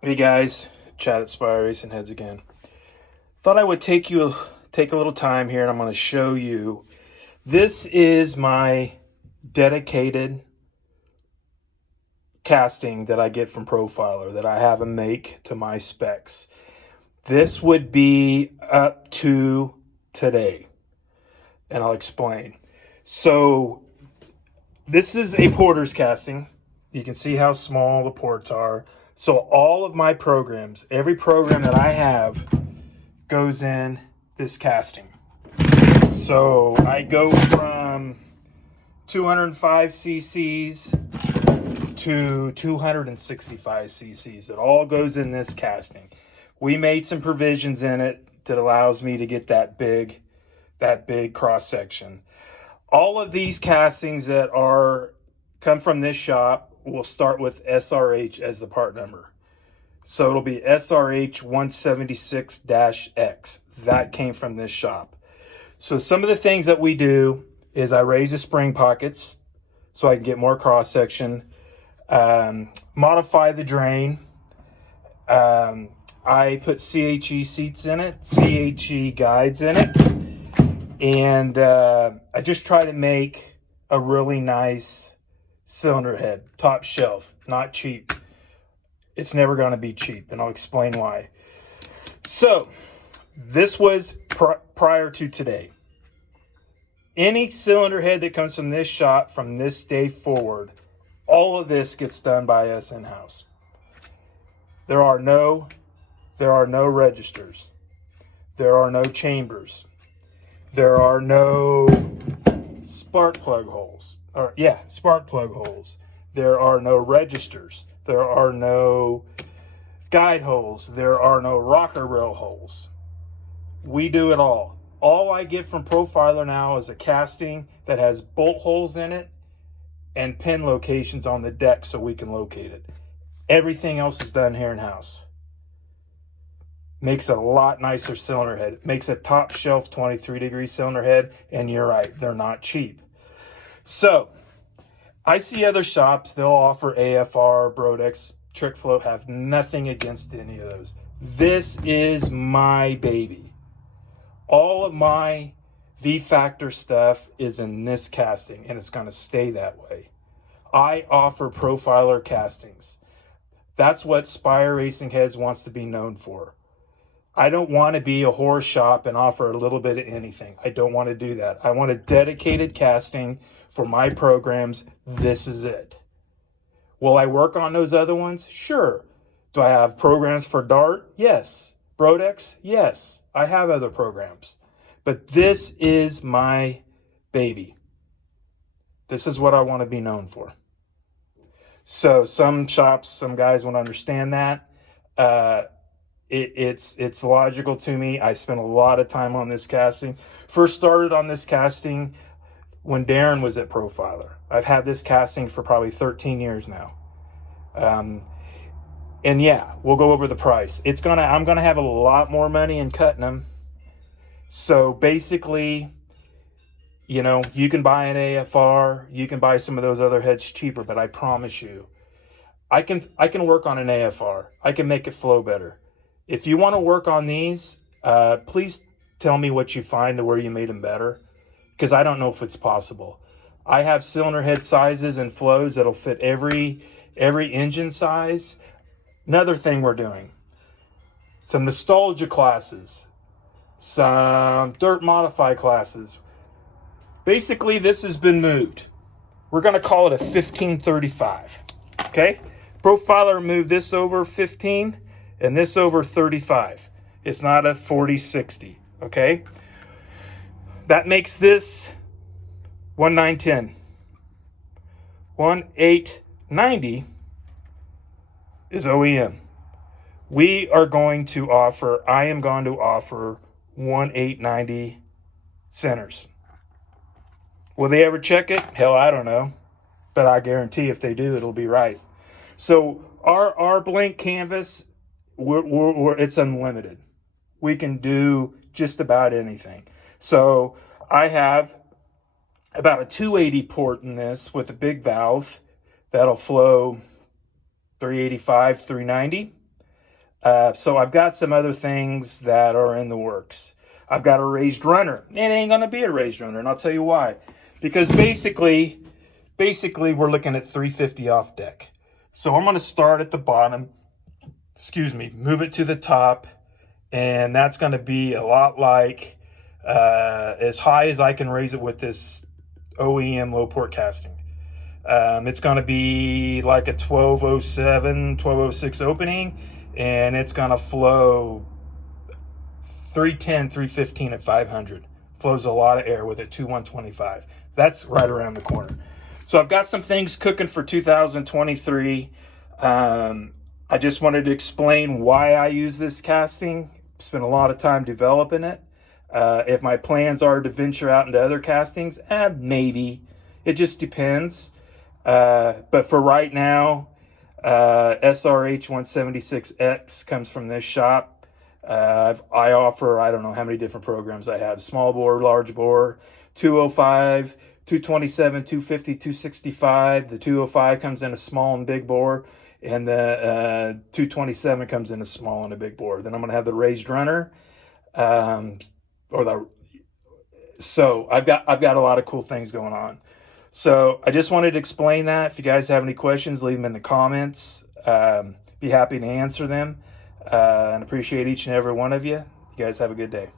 Hey guys, Chad at Spire Racing Heads again. Thought I would take a little time here and I'm going to show you. This is my dedicated casting that I get from Profiler that I have them make to my specs. This would be up to today, and I'll explain. So this is a porter's casting. You can see how small the ports are. So all of my programs, every program that I have goes in this casting. So I go from 205 cc's to 265 cc's. It all goes in this casting. We made some provisions in it that allows me to get that big cross section. All of these castings that come from this shop will start with SRH as the part number. So it'll be SRH 176-X. That came from this shop. So some of the things that we do is I raise the spring pockets so I can get more cross section, modify the drain. I put CHE seats in it, CHE guides in it, and I just try to make a really nice cylinder head, top shelf, not cheap. It's never going to be cheap, and I'll explain why. So this was prior to today. Any cylinder head that comes from this shop from this day forward, all of this gets done by us in-house. There are no registers. There are no chambers. There are no spark plug holes. There are no registers. There are no guide holes. There are no rocker rail holes. We do it all. All I get from Profiler now is a casting that has bolt holes in it and pin locations on the deck so we can locate it. Everything else is done here in-house. Makes a lot nicer cylinder head. Makes a top shelf 23-degree cylinder head, and you're right, they're not cheap. So I see other shops, they'll offer AFR, Brodex, Trick Flow, have nothing against any of those. This is my baby. All of my V-Factor stuff is in this casting, and it's going to stay that way. I offer Profiler castings. That's what Spire Racing Heads wants to be known for. I don't want to be a horse shop and offer a little bit of anything. I don't want to do that. I want a dedicated casting for my programs. This is it. Will I work on those other ones? Sure. Do I have programs for Dart? Yes. Brodex? Yes. I have other programs. But this is my baby. This is what I want to be known for. So some shops, some guys won't understand that. It's logical to me. I spent a lot of time on this casting. First started on this casting when Darren was at Profiler. I've had this casting for probably 13 years now. And yeah, we'll go over the price. I'm gonna have a lot more money in cutting them. So basically, you can buy an AFR, you can buy some of those other heads cheaper, but I promise you, I can work on an AFR. I can make it flow better. If you want to work on these, please tell me what you find to where you made them better, because I don't know if it's possible. I have cylinder head sizes and flows that'll fit every engine size. Another thing we're doing, some nostalgia classes, some dirt modify classes. Basically, this has been moved. We're going to call it a 1535, okay? Profiler moved this over 15 and this over 35. It's not a 40-60, okay? That makes this 1910. 1890 is OEM. I am going to offer 1890 centers. Will they ever check it? Hell, I don't know. But I guarantee if they do, it'll be right. So our blank canvas, it's unlimited. We can do just about anything. So I have about a 280 port in this with a big valve that'll flow 385, 390. So I've got some other things that are in the works. I've got a raised runner. It ain't going to be a raised runner, and I'll tell you why. Because basically we're looking at 350 off deck. So I'm going to start at the bottom, move it to the top, and that's going to be a lot like as high as I can raise it with this OEM low port casting. It's going to be like a 1207, 1206 opening, and it's going to flow 310, 315 at 500. Flows a lot of air with it, 125. That's right around the corner. So I've got some things cooking for 2023. I just wanted to explain why I use this casting. Spent a lot of time developing it. If my plans are to venture out into other castings, maybe. It just depends. But for right now, SRH 176X comes from this shop. I offer, I don't know how many different programs I have. Small bore, large bore, 205, 227, 250, 265. The 205 comes in a small and big bore, and the 227 comes in a small and a big bore. Then I'm going to have the raised runner. So I've got a lot of cool things going on. So I just wanted to explain that. If you guys have any questions, leave them in the comments. Be happy to answer them. And appreciate each and every one of you. You guys have a good day.